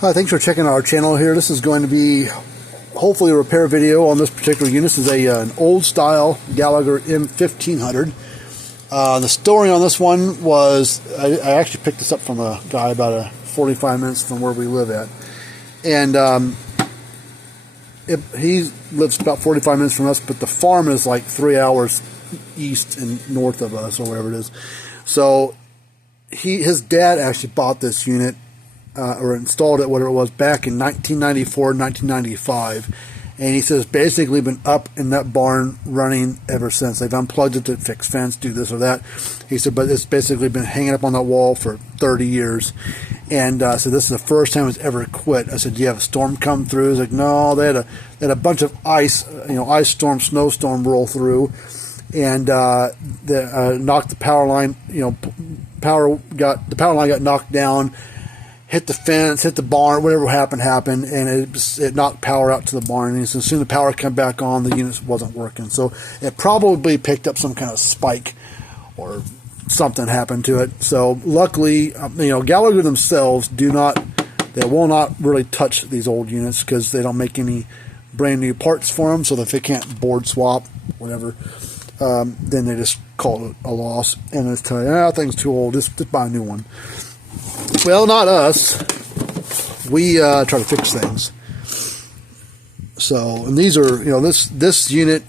Hi, thanks for checking out our channel here. This is going to be hopefully a repair video on this particular unit. This is an old style Gallagher M1500. The story on this one was, I actually picked this up from a guy about 45 minutes from where we live at. And he lives about 45 minutes from us, but the farm is like 3 hours east and north of us, or whatever it is. So his dad actually bought this unit or installed it, whatever it was, back in 1994, 1995. And he says basically been up in that barn running ever since. They've unplugged it to fix fence, do this or that. He said, but it's basically been hanging up on that wall for 30 years. And so this is the first time it's ever quit. I said, do you have a storm come through? He's like, no, they had a bunch of ice, ice storm, snowstorm roll through, and knocked the power line. The power line got knocked down. Hit the fence, hit the barn, whatever happened, and it knocked power out to the barn. And so as soon as the power came back on, the unit wasn't working. So it probably picked up some kind of spike or something happened to it. So luckily, Gallagher themselves they will not really touch these old units because they don't make any brand new parts for them, so that they can't board swap, whatever. Then they just call it a loss and just tell you, that thing's too old, just buy a new one. Well, not us. We try to fix things. So, and these are, this unit,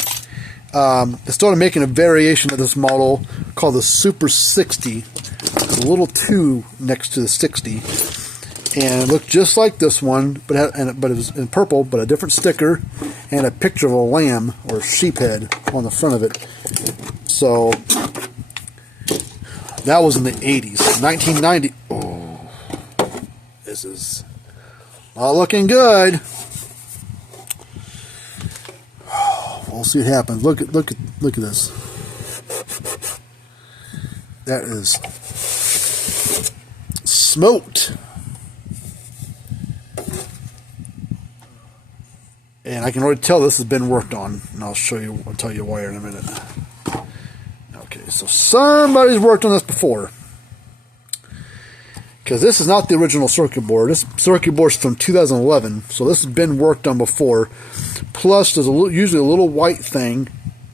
they started making a variation of this model called the Super 60. It's a little 2 next to the 60. And it looked just like this one, but it was in purple, but a different sticker, and a picture of a lamb or sheep head on the front of it. So, that was in the 80s. 1990. Oh, this is not looking good. We'll see what happens. Look at this. That is smoked. And I can already tell this has been worked on, and I'll tell you why in a minute. Okay, so somebody's worked on this before, because this is not the original circuit board. This circuit board is from 2011, so this has been worked on before. Plus, there's usually a little white thing.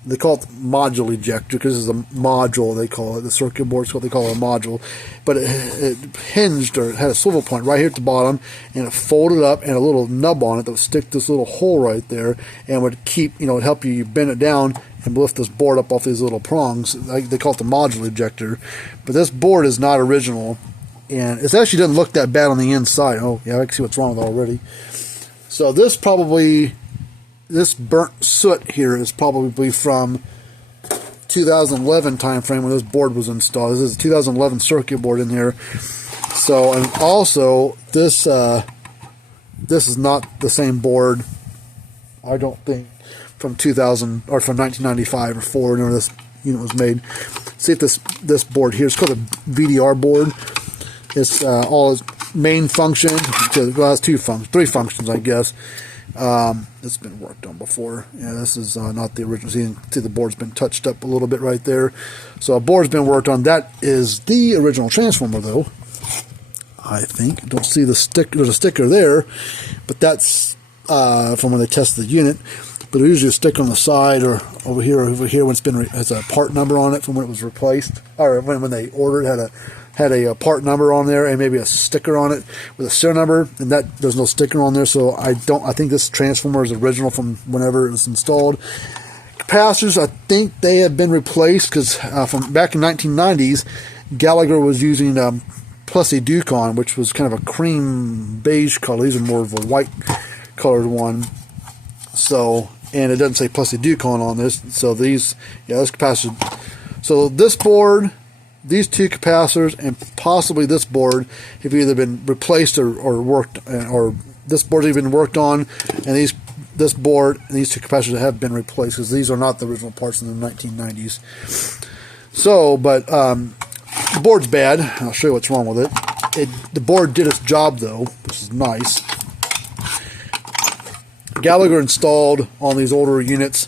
They call it module ejector because it's a module. They call it the circuit board. It's what they call it, a module. But it hinged, or it had a swivel point right here at the bottom, and it folded up, and a little nub on it that would stick this little hole right there, and would keep, it'd help you bend it down and lift this board up off these little prongs. They call it the module ejector. But this board is not original, and it actually doesn't look that bad on the inside. Oh yeah, I can see what's wrong with it already. So this burnt soot here is probably from 2011 time frame when this board was installed. This is a 2011 circuit board in here. So, and also this is not the same board, I don't think, from 2000 or from 1995 or 4 whenever this unit was made. See if this board here is called a VDR board. It's all its main function. Well, it has 3 functions, I guess. It's been worked on before. Yeah, this is not the original. See, the board's been touched up a little bit right there. So a board's been worked on. That is the original transformer, though, I think. Don't see the stick. There's a sticker there, but that's from when they tested the unit. But there's usually a sticker on the side or over here when has a part number on it from when it was replaced, or when they ordered it had a part number on there and maybe a sticker on it with a serial number, and that there's no sticker on there, so I think this transformer is original from whenever it was installed. Capacitors, I think they have been replaced because from back in 1990s, Gallagher was using Plessy Ducon, which was kind of a cream beige color. These are more of a white colored one. So, and it doesn't say Plessy Ducon on this. So this capacitor. So this board, these 2 capacitors, and possibly this board have either been replaced or worked, or this board's even worked on, and this board and these 2 capacitors have been replaced because these are not the original parts in the 1990s. So, but the board's bad. I'll show you what's wrong with it. The board did its job though, which is nice. Gallagher installed on these older units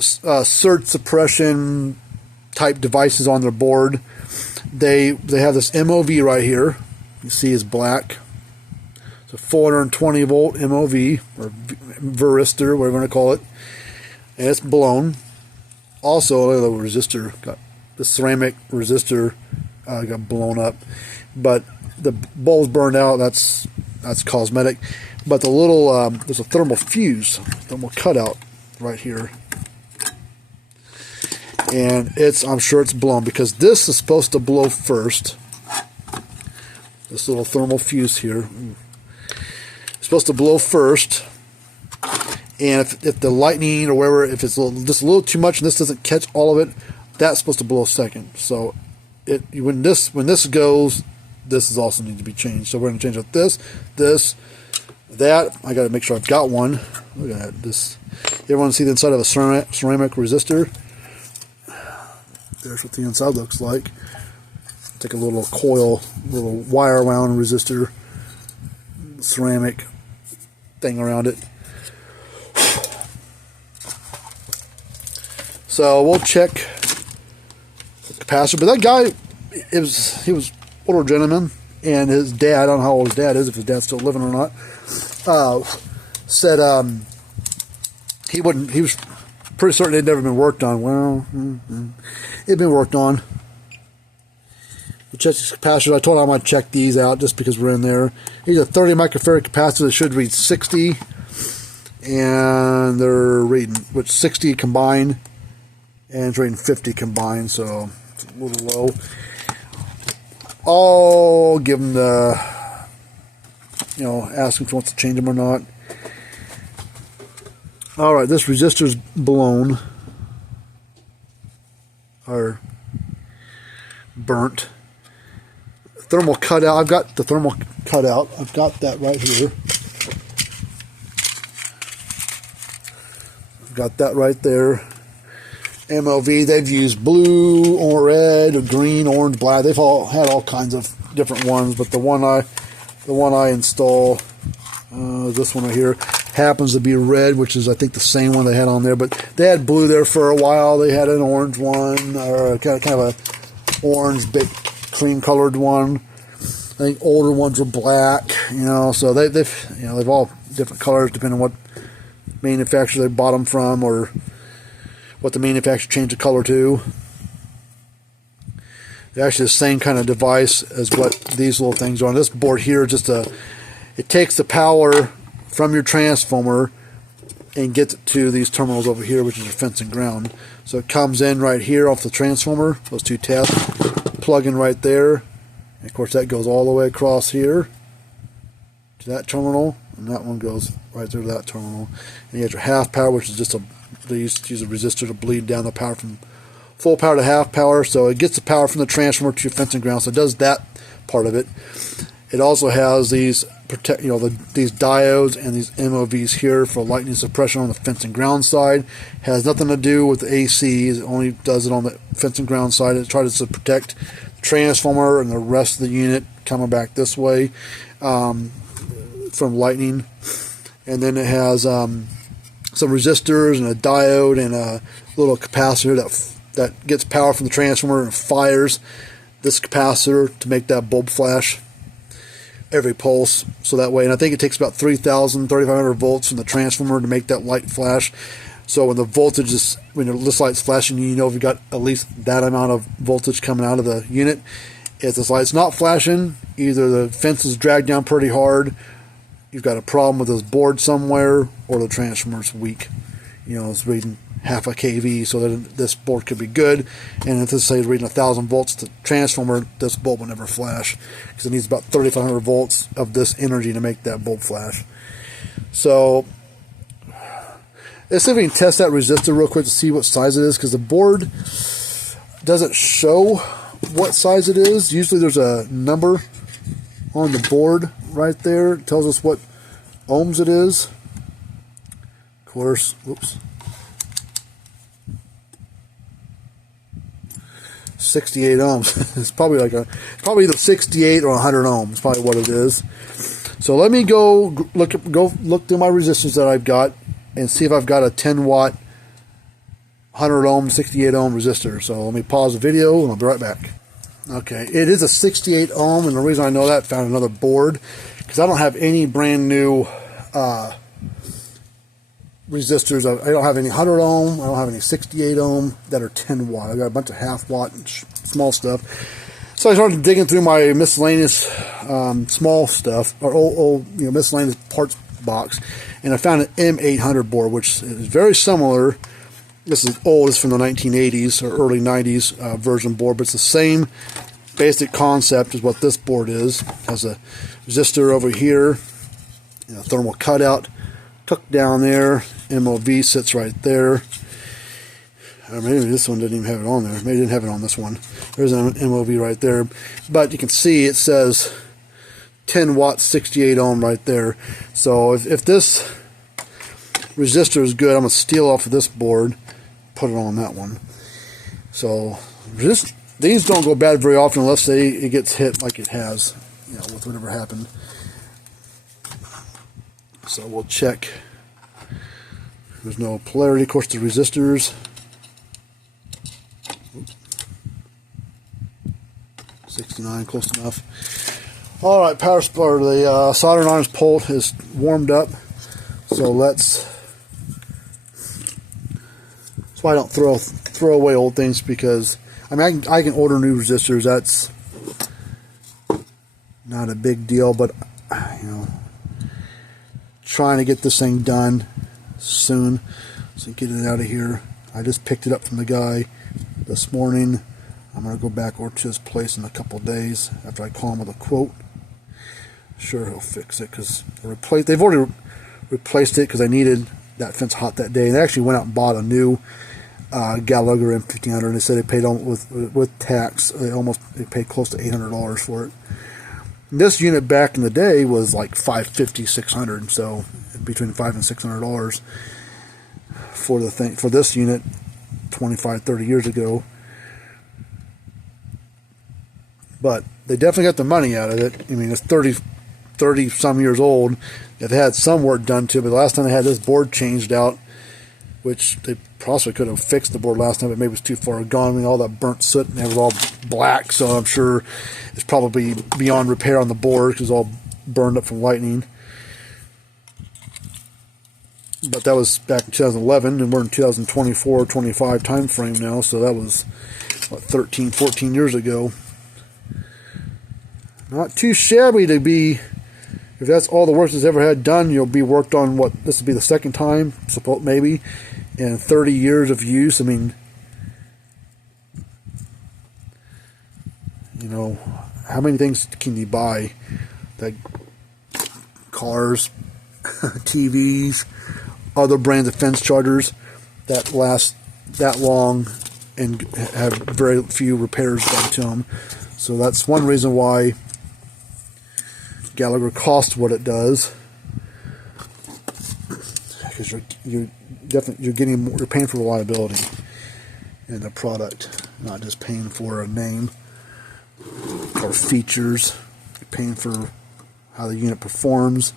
surge suppression type devices on their board they have this MOV right here. You see is black. It's a 420 volt MOV, or varistor, whatever you want to call it. And it's blown. Also, look at the resistor. Got the ceramic resistor got blown up. But the bulb's burned out. That's cosmetic. But the little, there's a thermal fuse, thermal cutout right here. And I'm sure it's blown because this is supposed to blow first. This little thermal fuse here. It's supposed to blow first. And if the lightning or whatever, if it's just a little too much and this doesn't catch all of it, that's supposed to blow second. So when this goes, this is also need to be changed. So we're going to change out this, that. I got to make sure I've got one. Look at that. This. Everyone see the inside of a ceramic resistor? There's what the inside looks like. Take a little coil, little wire wound resistor, ceramic thing around it. So we'll check the capacitor. But that guy, he was older gentleman, and his dad, I don't know how old his dad is, if his dad's still living or not, said he was pretty certain it had never been worked on. Well, it'd been worked on. We checked these capacitors. I told him I might check these out just because we're in there. These are 30 microfarad capacitor that should read 60, and they're reading 60 combined, and it's reading 50 combined, so it's a little low. I'll give him the, ask him if he wants to change them or not. Alright, this resistor's blown, or burnt. Thermal cutout, I've got the thermal cutout, I've got that right here. I've got that right there. MOV, they've used blue, or red, or green, orange, black. They've all had all kinds of different ones, but the one I install, this one right here, happens to be red, which is I think the same one they had on there. But they had blue there for a while. They had an orange one, or kind of a orange, big cream colored one. I think older ones were black. So they've all different colors depending on what manufacturer they bought them from, or what the manufacturer changed the color to. They're actually the same kind of device as what these little things are on. This board here is just it takes the power from your transformer and gets it to these terminals over here, which is your fence and ground. So it comes in right here off the transformer, those two tests, plug in right there. And of course that goes all the way across here to that terminal, and that one goes right there to that terminal. And you have your half power, which is just they used to use a resistor to bleed down the power from full power to half power. So it gets the power from the transformer to your fence and ground. So it does that part of it. It also has these these diodes and these MOVs here for lightning suppression on the fence and ground side. Has nothing to do with the AC. It only does it on the fence and ground side. It tries to protect the transformer and the rest of the unit coming back this way from lightning. And then it has some resistors and a diode and a little capacitor that gets power from the transformer and fires this capacitor to make that bulb flash every pulse. So that way, and I think it takes about 3,500 volts from the transformer to make that light flash. So when the voltage is, when this light's flashing, you know if you've got at least that amount of voltage coming out of the unit. If this light's not flashing, either the fence is dragged down pretty hard, you've got a problem with this board somewhere, or the transformer's weak. It's reading half a kV, so that this board could be good. And if this say is reading 1,000 volts to transformer, this bulb will never flash, because it needs about 3,500 volts of this energy to make that bulb flash. So let's see if we can test that resistor real quick to see what size it is, because the board doesn't show what size it is. Usually there's a number on the board right there. It tells us what ohms it is. Of course, whoops. 68 ohms. It's probably either 68 or 100 ohms. Probably what it is. So let me go look through my resistors that I've got and see if I've got a 10 watt 100 ohm 68 ohm resistor. So let me pause the video and I'll be right back. Okay, it is a 68 ohm, and the reason I know that, found another board, because I don't have any brand new resistors. I don't have any 100 ohm, I don't have any 68 ohm that are 10 watt. I got a bunch of half watt and small stuff. So I started digging through my miscellaneous small stuff, or old miscellaneous parts box, and I found an M800 board, which is very similar. This is old, it's from the 1980s or early 90s version board, but it's the same basic concept as what this board is. It has a resistor over here, a thermal cutout tucked down there, MOV sits right there. Maybe this one didn't even have it on there. Maybe it didn't have it on this one. There's an MOV right there, but you can see it says 10 watt 68 ohm right there. So if this resistor is good, I'm going to steal off of this board, put it on that one. So these don't go bad very often unless it gets hit like it has, with whatever happened. So we'll check. There's no polarity. Of course, the resistors. 69, close enough. All right, power splitter. The soldering iron pult is warmed up. So that's why I don't throw away old things, because I can order new resistors. That's not a big deal, but trying to get this thing done soon, so get it out of here. I just picked it up from the guy this morning. I'm going to go back over to his place in a couple days after I call him with a quote. Sure, he'll fix it, because they've already replaced it, because I needed that fence hot that day. And they actually went out and bought a new Gallagher M1500, and they said they paid with tax. They paid close to $800 for it. And this unit back in the day was like $550, $600, so between $500 and $600 for this unit 25, 30 years ago. But they definitely got the money out of it. I mean, it's 30 some years old. They've had some work done to it, but the last time they had this board changed out, which they possibly could have fixed the board last time, but maybe it was too far gone. I mean, all that burnt soot, and it was all black, so I'm sure it's probably beyond repair on the board, because it's all burned up from lightning. But that was back in 2011, and we're in 2024, 25 time frame now, so that was, what, 13, 14 years ago. Not too shabby to be, if that's all the work that's ever had done, you'll be worked on, what, this will be the second time, maybe, in 30 years of use. I mean, how many things can you buy? Like cars, TVs, other brands of fence chargers that last that long and have very few repairs done to them. So that's one reason why Gallagher costs what it does, because you're paying for reliability in the product, not just paying for a name or features. You're paying for how the unit performs,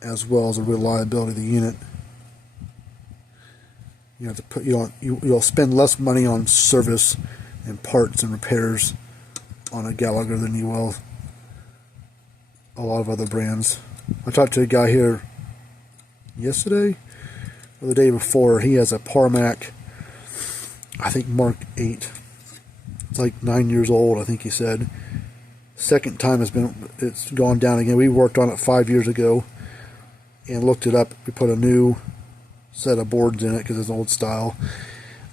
as well as the reliability of the unit. You have to put you'll spend less money on service and parts and repairs on a Gallagher than you will a lot of other brands. I talked to a guy here yesterday or the day before. He has a Parmac, I think Mark 8. It's like 9 years old, I think he said. Second time it's gone down again. We worked on it 5 years ago and looked it up. We put a new set of boards in it because it's old style.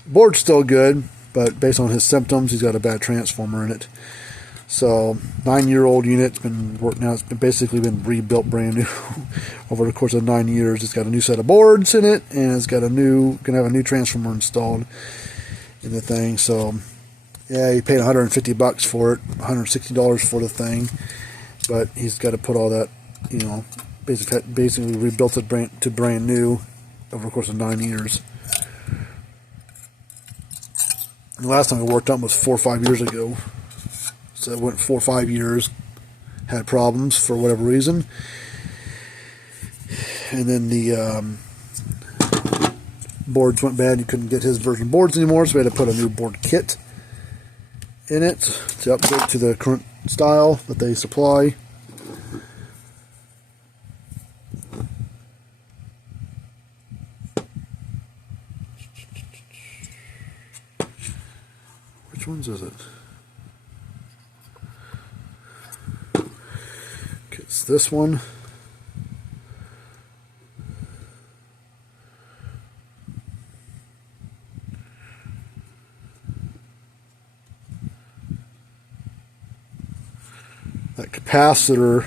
Board's still good, but based on his symptoms, he's got a bad transformer in it. So 9-year-old unit. It's been worked now. It's basically been rebuilt brand new over the course of 9 years. It's got a new set of boards in it, and it's got gonna have a new transformer installed in the thing. So yeah, he paid $150 for it, $160 for the thing, but he's got to put all that, basically rebuilt it to brand new over the course of 9 years. The last time I worked on was 4 or 5 years ago. So it went 4 or 5 years, had problems for whatever reason. And then the boards went bad. You couldn't get his version boards anymore, so we had to put a new board kit in it to update to the current style that they supply. Which ones is it? Okay, it's this one. That capacitor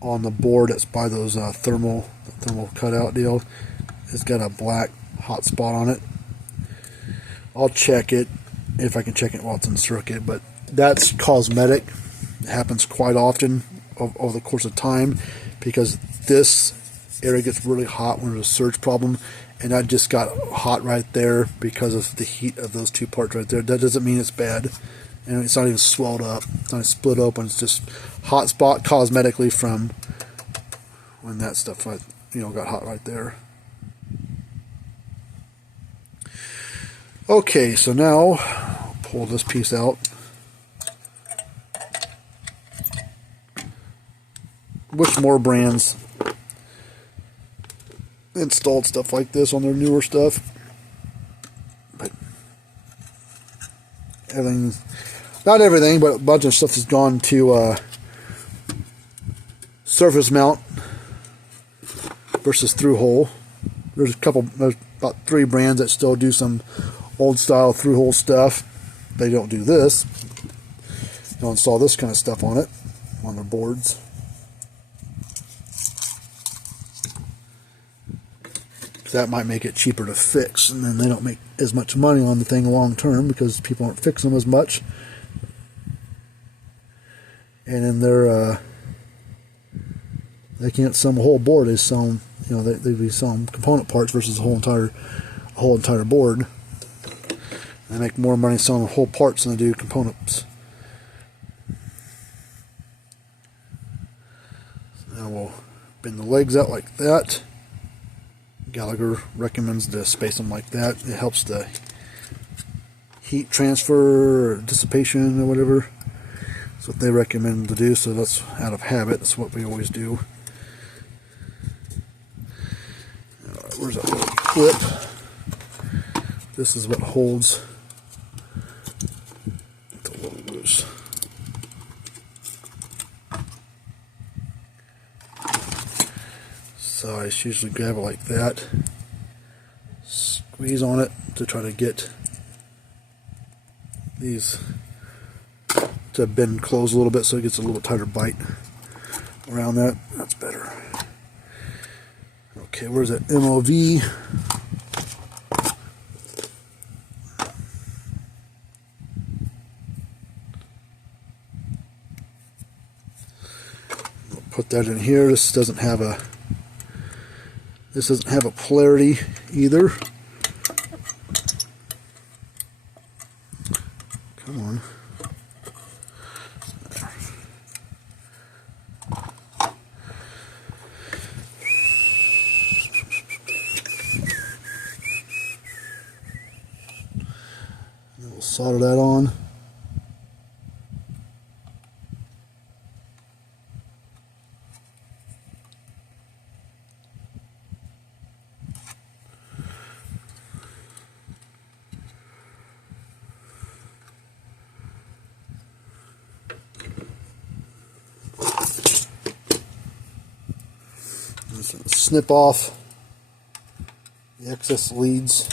on the board that's by those thermal cutout deal, it's got a black hot spot on it. I'll check it if I can check it while it's in circuit, but that's cosmetic. It happens quite often over the course of time because this area gets really hot when there's a surge problem, and that just got hot right there because of the heat of those two parts right there. That doesn't mean it's bad, and it's not even swelled up. It's not split open. It's just hot spot cosmetically from when that stuff got hot right there. Okay, so now I'll pull this piece out. Which more brands installed stuff like this on their newer stuff? But everything, not everything, but a bunch of stuff has gone to surface mount versus through hole. There's about 3 brands that still do some old style through hole stuff. They don't do this. They don't install this kind of stuff on it, on their boards. That might make it cheaper to fix, and then they don't make as much money on the thing long term because people aren't fixing them as much. And then they can't sell a whole board. They sell them, they sell them component parts versus a whole entire board. They make more money selling whole parts than they do components. So now we'll bend the legs out like that. Gallagher recommends to space them like that. It helps the heat transfer or dissipation or whatever. That's what they recommend to do, so that's out of habit. That's what we always do. Alright, where's that little clip? This is what holds the little loose. So I just usually grab it like that, squeeze on it to try to get these to bend close a little bit so it gets a little tighter bite around that. That's better. Okay, where's that MOV? We'll put that in here. This doesn't have a polarity either. Come on. There. And we'll solder that on. Snip off the excess leads.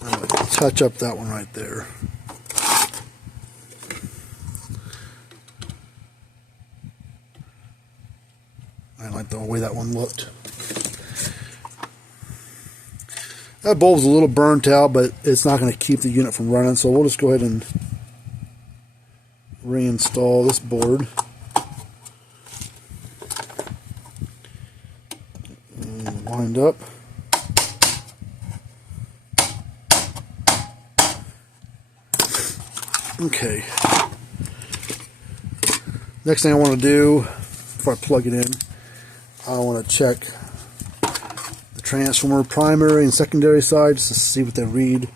I'm going to touch up that one right there. I like the way that one looked. That bulb's a little burnt out, but it's not going to keep the unit from running, so we'll just go ahead and reinstall this board. And wind up. Okay. Next thing I want to do before I plug it in, I want to check the transformer primary and secondary side, just to see what they read.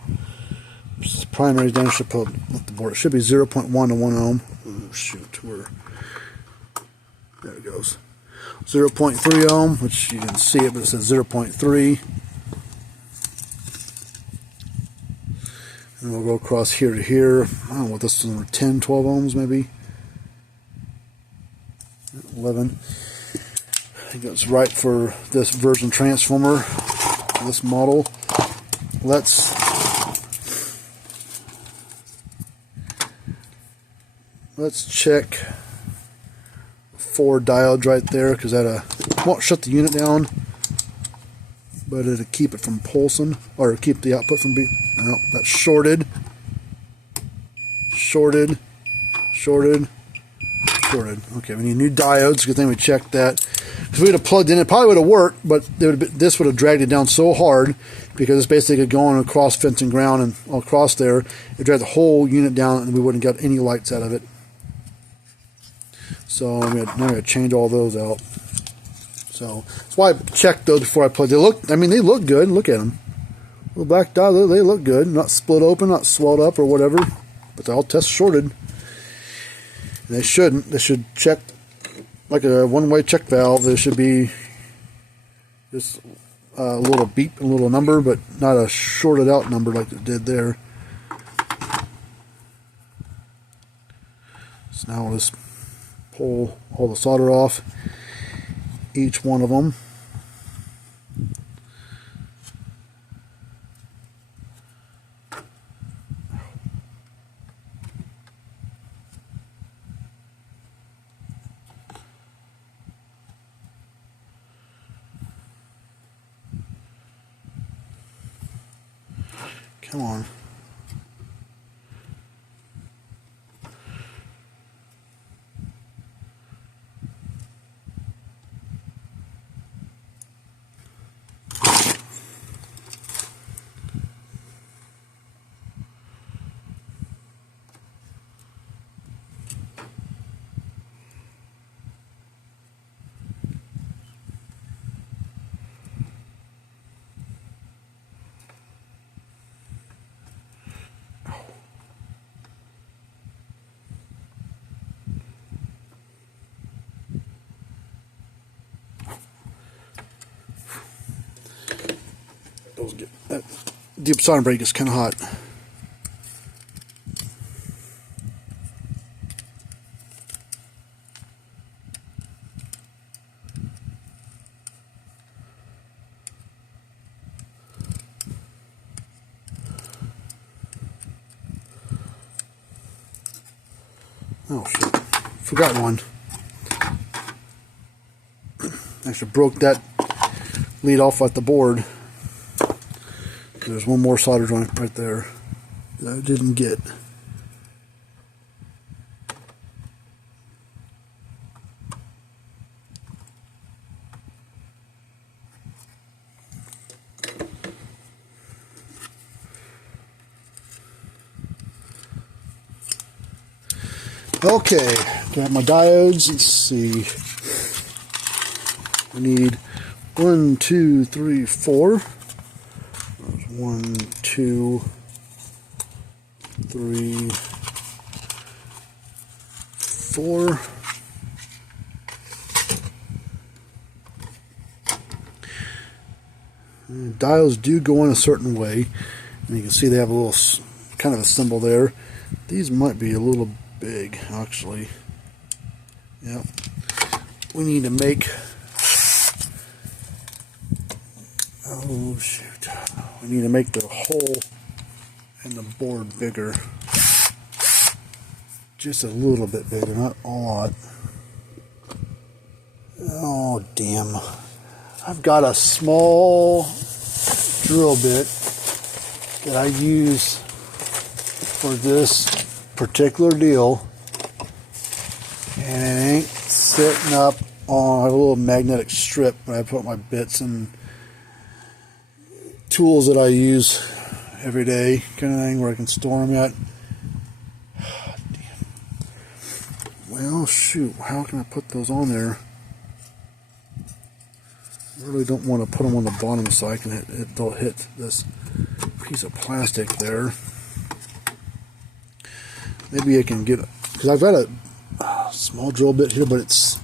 Primary down should put the board. It should be 0.1 to 1 ohm. Oh shoot, there it goes. 0.3 ohm, which you can see it, but it says 0.3. And we'll go across here to here. I don't know what this is, 10, 12 ohms maybe. 11. I think that's right for this version transformer, this model. Let's check 4 diodes right there, because that won't shut the unit down, but it'll keep it from pulsing, or keep the output from being. No, that's shorted. Shorted. Okay, we need new diodes. Good thing we checked that. If we would have plugged in, it probably would have worked, but this would have dragged it down so hard, because it's basically going across fence and ground and all across there. It dragged the whole unit down, and we wouldn't got any lights out of it. So now I'm going to change all those out. So that's why I checked those before I plugged. They look good. Look at them. Little black dot, they look good. Not split open, not swelled up or whatever. But they're all test shorted. And they shouldn't. They should check like a one-way check valve. There should be just a little beep, a little number, but not a shorted out number like it did there. So now we'll just pull all the solder off each one of them. Come on. That deep soldering brake is kind of hot. Oh shit, forgot one. Actually broke that lead off at the board. There's one more solder joint right there that I didn't get. Okay, got my diodes. Let's see. We need 1, 2, 3, 4. 1, 2, 3, 4. Diodes do go in a certain way, and you can see they have a little kind of a symbol there. These might be a little big, actually. Yep. We need to make. Oh shoot. We need to make the hole in the board bigger. Just a little bit bigger, not a lot. Oh, damn. I've got a small drill bit that I use for this particular deal. And it ain't sitting up on a little magnetic strip where I put my bits and tools that I use every day, kind of thing, where I can store them at. Damn. Well, shoot, how can I put those on there? really don't want to put them on the bottom so I can they'll hit this piece of plastic there. Maybe I can get, because I've got a small drill bit here, but it's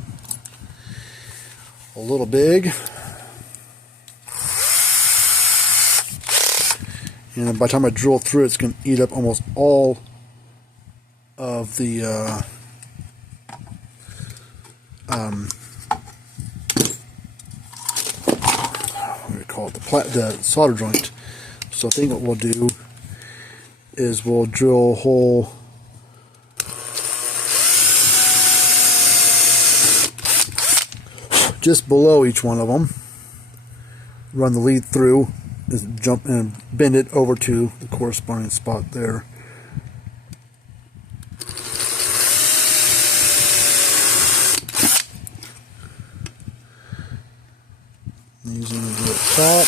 a little big. And by the time I drill through it, it's going to eat up almost all of the what do we call it, the solder joint. So I think what we'll do is we'll drill a hole just below each one of them, run the lead through, jump and bend it over to the corresponding spot there. Using the top.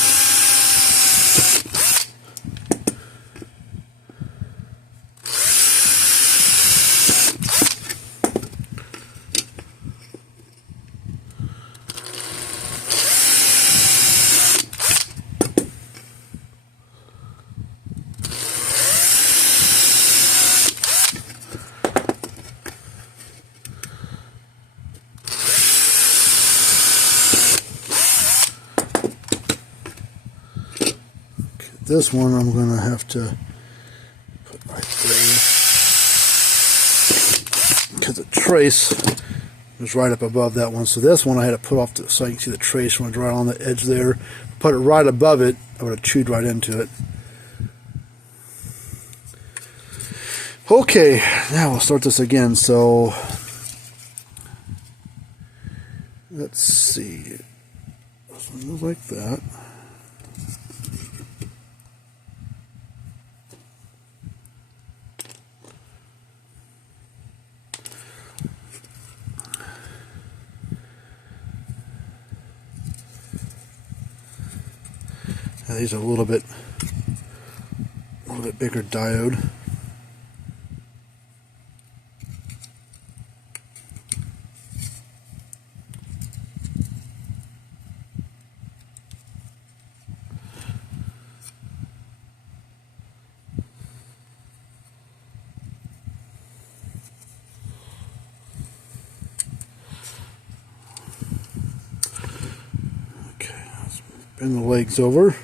This one I'm going to have to put right there because the trace was right up above that one. So this one I had to put off so you can see the trace when it's right on the edge there. Put it right above it, I would have chewed right into it. Okay, now we'll start this again. So let's see. This one goes like that. Now these are a little bit bigger diode. Okay, let's bend the legs over.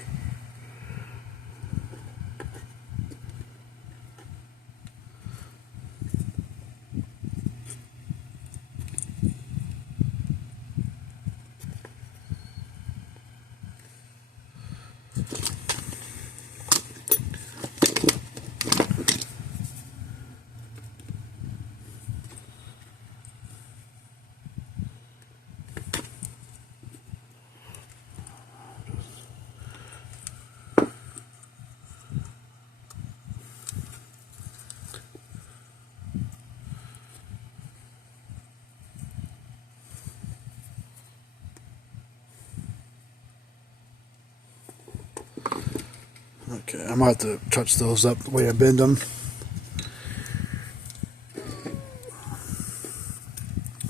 Okay, I might have to touch those up the way I bend them.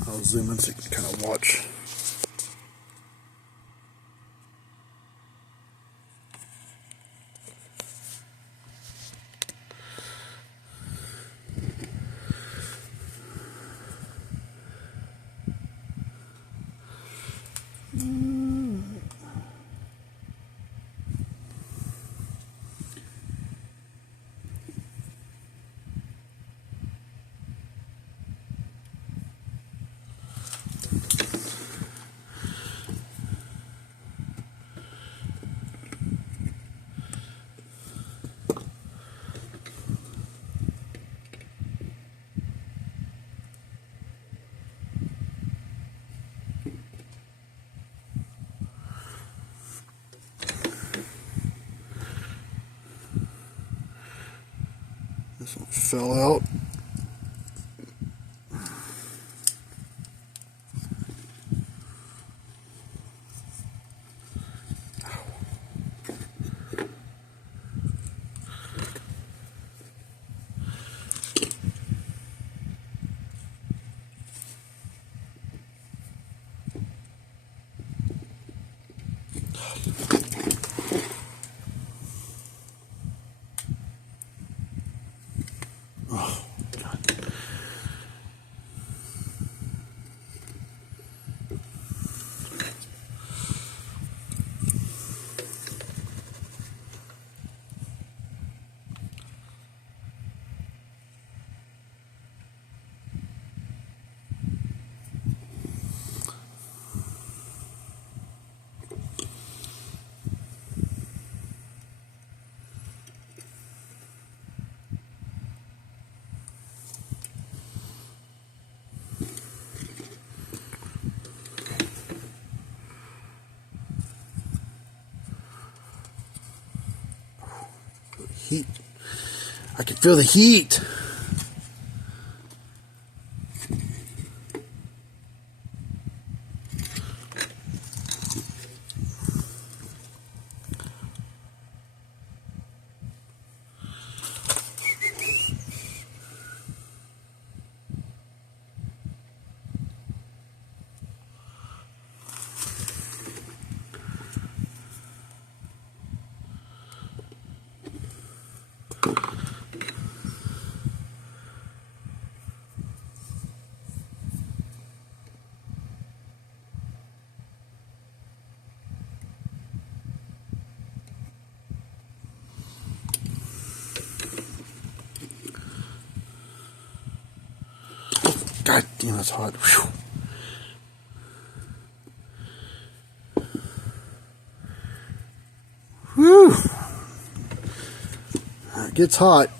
I'll zoom in so you can kind of watch. This one fell out. Oh, God. Heat. I can feel the heat. God damn, it's hot. Whew. Whew. It gets hot.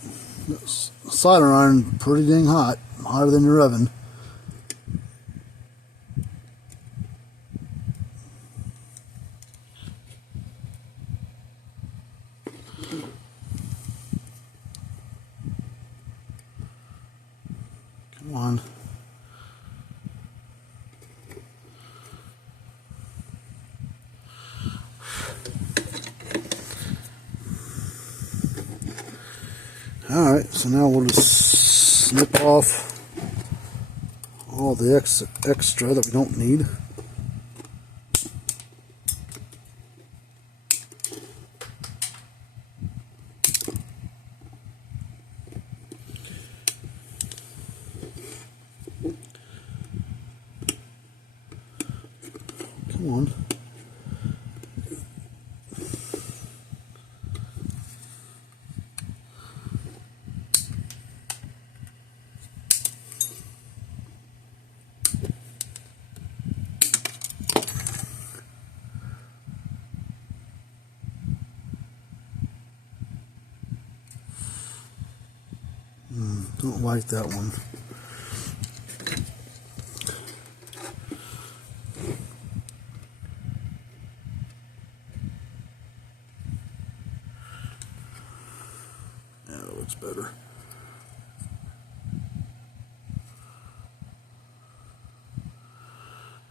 Solder iron pretty dang hot. Hotter than your oven. Come on. Alright, so now we'll just snip off all the extra that we don't need. Come on. Don't like that one. Yeah, that looks better.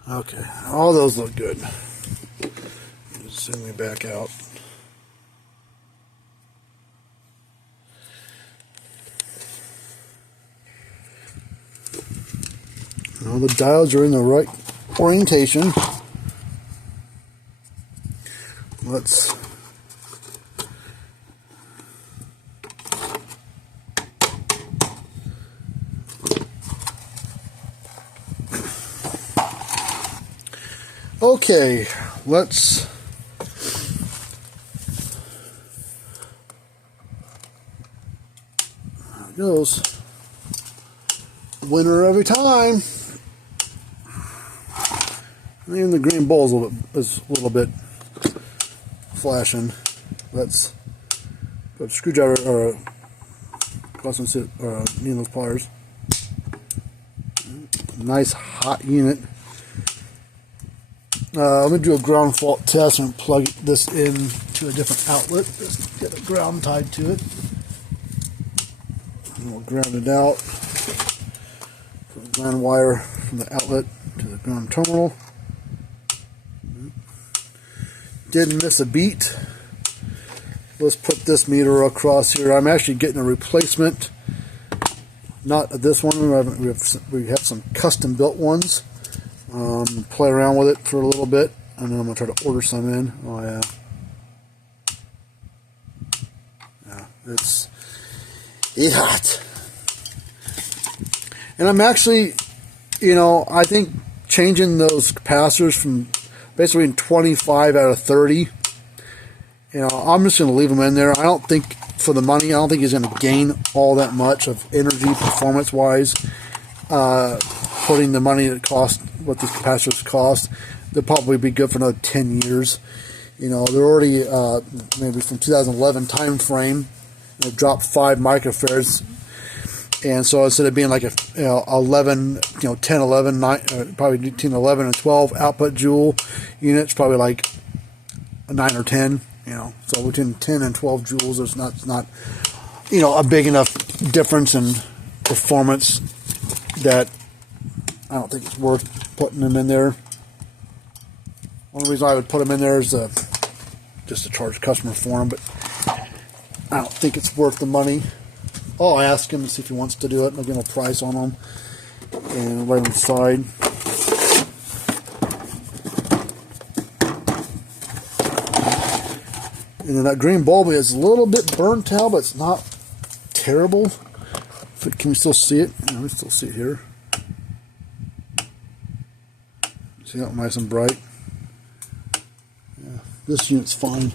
Okay, all those look good. Just zoom me back out. All the diodes are in the right orientation. Let's okay, let's there it goes. Winner every time. Even the green bowl is a little bit flashing. Let's put a screwdriver or a custom or a needle pliers. Nice hot unit. I'm going to do a ground fault test and plug this in to a different outlet. Just get a ground tied to it. And we'll ground it out. Put the ground wire from the outlet to the ground terminal. Didn't miss a beat. Let's put this meter across here. I'm actually getting a replacement. Not this one. We have some custom built ones. Play around with it for a little bit. I know I'm going to try to order some in. Oh, yeah. Yeah, it's hot. And I'm actually, I think changing those capacitors from basically 25 out of 30, I'm just going to leave them in there. I don't think, for the money, I don't think he's going to gain all that much of energy performance-wise. Putting the money that cost, what these capacitors cost, they'll probably be good for another 10 years. They're already, maybe from 2011 time frame, they've dropped 5 microfarads. And so instead of being like 11, 10, 11, 9, probably between 11 and 12 output joule units, probably like 9 or 10, so between 10 and 12 joules, there's not a big enough difference in performance that I don't think it's worth putting them in there. Only reason I would put them in there is just to charge customer for them, but I don't think it's worth the money. I'll ask him and see if he wants to do it, and I'll give him a price on them and right on the side. And then that green bulb is a little bit burnt out, but it's not terrible. Can we still see it? Yeah, we still see it here. See that nice and bright? Yeah, this unit's fine.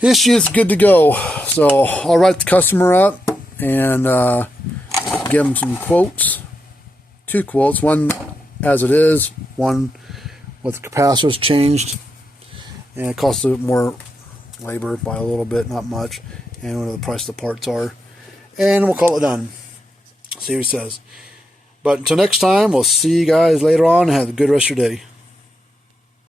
This unit's good to go. So I'll write the customer up and give him some quotes. 2 quotes. One as it is, one with the capacitors changed. And it costs a bit more labor by a little bit, not much. And what the price of the parts are. And we'll call it done. See what he says. But until next time, we'll see you guys later on and have a good rest of your day.